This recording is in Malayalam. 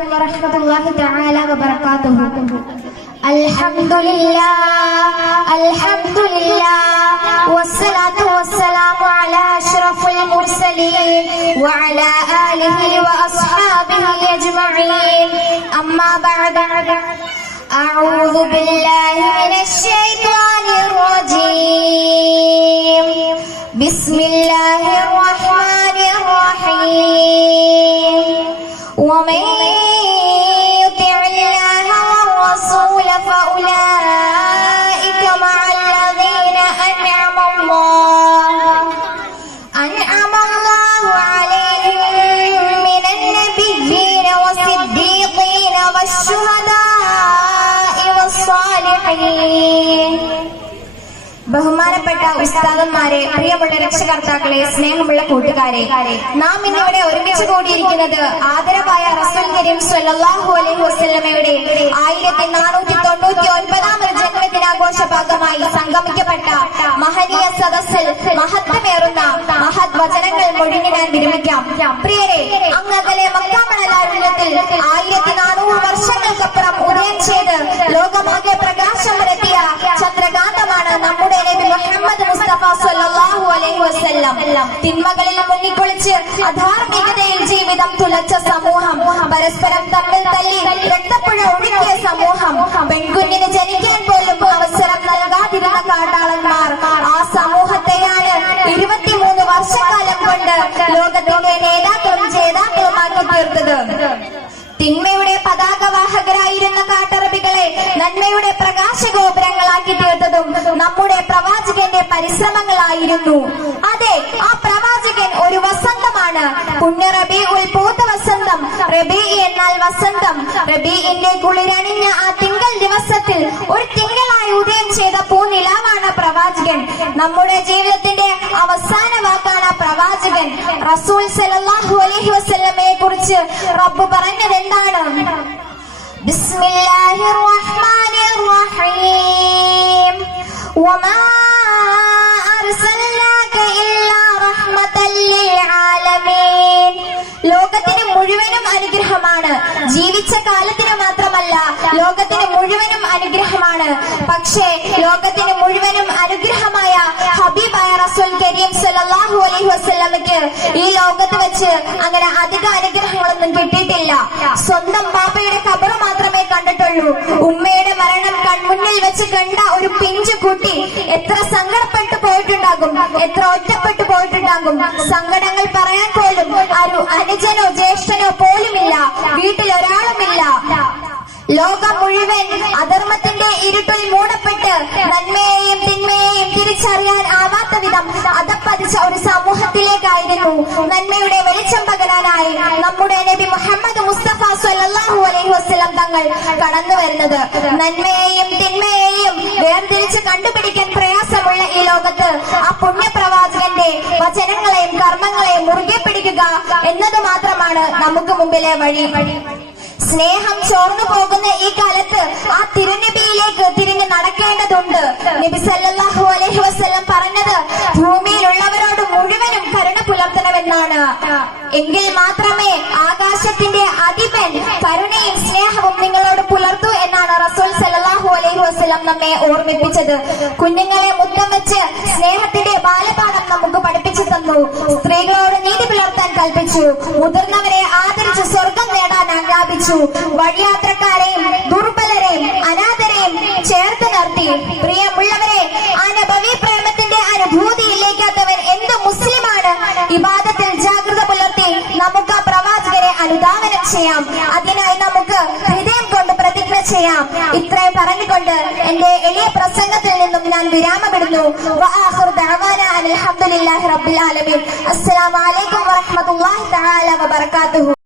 ورحمة الله تعالى وبركاته. الحمد لله الحمد لله والصلاة والسلام على أشرف المرسلين وعلى آله وأصحابه أجمعين. أما بعد أعوذ بالله من الشيطان الرجيم. بسم الله الرحمن الرحيم. ومن ബഹുമാനപ്പെട്ട ഉസ്താദന്മാരെ പ്രിയമുള്ള രക്ഷകർത്താക്കളെ സ്നേഹമുള്ള കൂട്ടുകാരെ നാം ഇന്നിവിടെ ഒരുമിച്ച് കൂടിയിരിക്കുന്നത് ആദരവായ റസൂൽ കരീം സ്വല്ലല്ലാഹു അലൈഹി വസല്ലമയുടെ ആയിരത്തി നാനൂറ്റി തൊണ്ണൂറ്റി ഒൻപതാമത് ജന്മദിനാഘോഷ ഭാഗമായി സംഗമിക്കപ്പെട്ട മഹനീയ സദസ്സിൽ മഹത്വമേറുന്ന മഹത് വചനങ്ങൾ മൊഴിഞ്ഞ് ഞാൻ വിരമിക്കാം. പ്രിയരെ തിന്മകളിൽ മുങ്ങിക്കുളിച്ച് അധാർമികതയിൽ ജീവിതം തുലച്ച സമൂഹം പരസ്പരം തമ്മിൽ തല്ലി രക്തപ്പുഴ ഒഴുക്കിയ സമൂഹം പെൺകുഞ്ഞിന് ജനിക്കാൻ പോലും അവസരം നൽകാതിരുന്ന കാട്ടാളന്മാർ. ആ സമൂഹത്തെയാണ് ഇരുപത്തിമൂന്ന് വർഷക്കാലം കൊണ്ട് ലോകത്തിന്റെ നേതാക്കളും ജേതാക്കളുമാക്കി തീർത്തത്. തിന്മയുടെ പതാകവാഹകരായിരുന്ന കാട്ടറബികളെ നന്മയുടെ പ്രകാശ ഗോപുരങ്ങളാക്കി പ്രവാചകന്റെ പരിശ്രമങ്ങളായിരുന്നു. അതെ ആ പ്രവാചകൻ ഒരു വസന്തമാണ്. പുണ്യ റബി ഉൽ വസന്തം. റബി എന്നാൽ വസന്തം. റബീഇന്റെ കുളിരണിഞ്ഞ ആ തിങ്കൾ ദിവസത്തിൽ ഒരു തിങ്കളായി ഉദയം ചെയ്ത പൂനിലാവാണ് പ്രവാചകൻ. നമ്മുടെ ജീവിതത്തിന്റെ അവസാന വാക്കാണ് പ്രവാചകൻ. റസൂൽ സല്ലല്ലാഹു അലൈഹി വസല്ലമയെ കുറിച്ച് റബ്ബ് പറഞ്ഞത് എന്താണ്? ബിസ്മില്ലാഹിർ റഹ്മാനിർ റഹീം. വമാ ജീവിച്ച കാലത്തിന് മാത്രമല്ല ലോകത്തിന് മുഴുവനും അനുഗ്രഹമാണ്. പക്ഷേ ലോകത്തിന് മുഴുവനും അനുഗ്രഹമായ ഹബീബായ റസൂൽ കരീം സല്ലല്ലാഹു അലൈഹി വസല്ലമയ്ക്ക് ഈ ലോകത്ത് വെച്ച് അങ്ങനെ അധിക അനുഗ്രഹങ്ങളൊന്നും കിട്ടിയിട്ടില്ല. സ്വന്തം പാപ്പയുടെ കബറ് മാത്രമേ കണ്ടിട്ടുള്ളൂ. ഉമ്മയുടെ മരണം കൺമുന്നിൽ വെച്ച് കണ്ട ഒരു പിഞ്ചു കുട്ടി എത്ര സങ്കടപ്പെട്ട് പോയിട്ടുണ്ടാകും എത്ര ഒറ്റപ്പെട്ടു പോയിട്ടുണ്ടാകും. സങ്കടങ്ങൾ പറയാൻ പോലും ഒരു അനുജനോ ജ്യേഷ്ഠനോ പോലുമില്ല. വീട്ടിൽ ഒരാളുമില്ല. ലോകം മുഴുവൻ അധർമ്മത്തിന്റെ ഇരുട്ടിൽ മൂടപ്പെട്ട് നന്മയെയും തിന്മയെയും തിരിച്ചറിയാൻ ആവാത്ത വിധം അതപ്പതിച്ച ഒരു സമൂഹത്തിലേക്കായിരുന്നു നന്മയുടെ വെളിച്ചം പകരാനായി നമ്മുടെ നബി മുഹമ്മദ് മുസ്തഫ സല്ലല്ലാഹു അലൈഹി വസ്ലം തങ്ങൾ കടന്നു വരുന്നത്. നന്മയെയും തിന്മയെയും വേർതിരിച്ച് കണ്ടുപിടിക്കാൻ പ്രയാസമുള്ള ഈ ലോകത്ത് ആ പുണ്യപ്രവാചകന്റെ വചനങ്ങളെയും കർമ്മങ്ങളെയും മുറുകെ പിടിക്കുക എന്നത് മാത്രമാണ് നമുക്ക് മുമ്പിലെ വഴി. സ്നേഹം ചോർന്നു പോകുന്ന ഈ കാലത്ത് ആ തിരുനബിയിലേക്ക് തിരിഞ്ഞ് നടക്കേണ്ടതുണ്ട്. നബി സല്ലല്ലാഹു പുലർത്തണമെന്നാണ് എങ്കിൽ മാത്രമേ ആകാശത്തിന്റെ അധിപൻ കരുണയും സ്നേഹവും നിങ്ങളോട് പുലർത്തൂ എന്നാണ് റസൂൽ സല്ലല്ലാഹു അലൈഹി വസല്ലം നമ്മെ ഓർമ്മിപ്പിച്ചത്. കുഞ്ഞുങ്ങളെ മുത്തം വെച്ച് സ്നേഹത്തിന്റെ ബാലപാഠം നമുക്ക് പഠിപ്പിച്ചു തന്നു. സ്ത്രീകളോട് നീതി പുലർത്താൻ കൽപ്പിച്ചു. മുതിർന്നവരെ ആദരിച്ച് സ്വർഗം നേടാൻ ആജ്ഞാപിച്ചു. വഴിയാത്രക്കാരെയും ദുർബലരെയും ചെയ്യാം. ഇത്രയും പറഞ്ഞുകൊണ്ട് എന്റെ എളിയ പ്രസംഗത്തിൽ നിന്നും ഞാൻ വിരാമമിടുന്നു. അസ്സലാമലൈക്കും വറഹ്മത്തുള്ളാഹി തആല വബറകാതുഹു.